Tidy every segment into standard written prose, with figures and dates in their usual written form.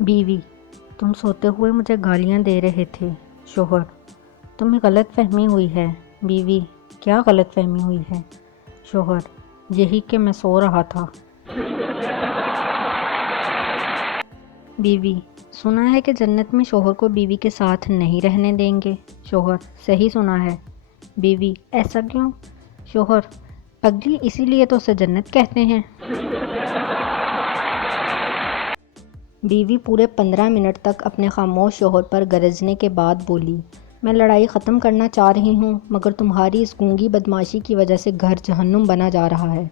بیوی: تم سوتے ہوئے مجھے گالیاں دے رہے تھے۔ شوہر: تمہیں غلط فہمی ہوئی ہے۔ بیوی: کیا غلط فہمی ہوئی ہے؟ شوہر: یہی کہ میں سو رہا تھا۔ بیوی: سنا ہے کہ جنت میں شوہر کو بیوی کے ساتھ نہیں رہنے دیں گے۔ شوہر: صحیح سنا ہے۔ بیوی: ایسا کیوں؟ شوہر: پگلی، اسی لیے تو اسے جنت کہتے ہیں۔ بیوی پورے 15 منٹ تک اپنے خاموش شوہر پر گرجنے کے بعد بولی: میں لڑائی ختم کرنا چاہ رہی ہوں، مگر تمہاری اس گونگی بدمعاشی کی وجہ سے گھر جہنم بنا جا رہا ہے۔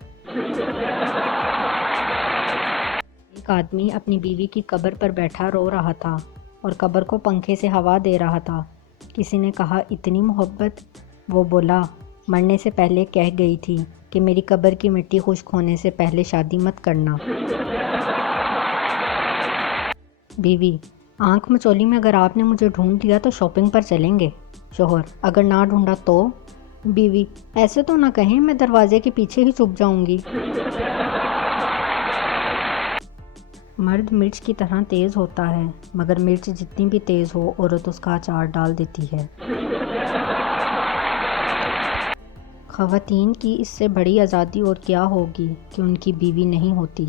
ایک آدمی اپنی بیوی کی قبر پر بیٹھا رو رہا تھا اور قبر کو پنکھے سے ہوا دے رہا تھا۔ کسی نے کہا: اتنی محبت؟ وہ بولا: مرنے سے پہلے کہہ گئی تھی کہ میری قبر کی مٹی خشک ہونے سے پہلے شادی مت کرنا۔ بیوی: آنکھ مچولی میں اگر آپ نے مجھے ڈھونڈ لیا تو شاپنگ پر چلیں گے۔ شوہر: اگر نہ ڈھونڈا تو؟ بیوی: ایسے تو نہ کہیں، میں دروازے کے پیچھے ہی چھپ جاؤں گی۔ مرد مرچ کی طرح تیز ہوتا ہے، مگر مرچ جتنی بھی تیز ہو، عورت اس کا اچار ڈال دیتی ہے۔ خواتین کی اس سے بڑی آزادی اور کیا ہوگی کہ ان کی بیوی نہیں ہوتی۔